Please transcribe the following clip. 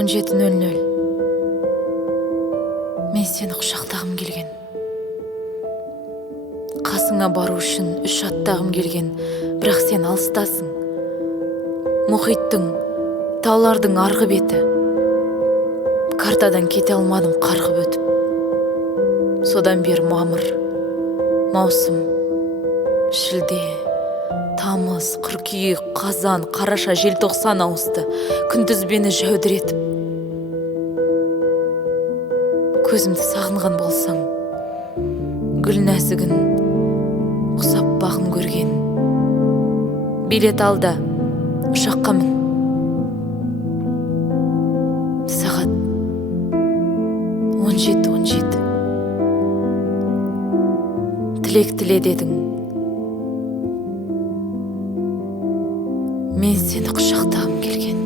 17:00. Мен сені құшақтағым келген. Қасыңа бару үшін 3 аттағым келген, бірақ сен алыстасың. Мұхиттың, таулардың арғы беті. Картадан кете алмадым қарғып өтіп. Содан бері мамыр, маусым, шілде, тамыз, қыркүйек, қазан, қараша, желтоқсан ауысты. Күндіз мені жәудіретіп. Көзімді сағынған болсаң, гүл нәзігін құсап бағым көрген. Билет алда, ұшаққа мін. Сағат 17:17. Тілек тіле дедің. Мен сені құшақтағым келген.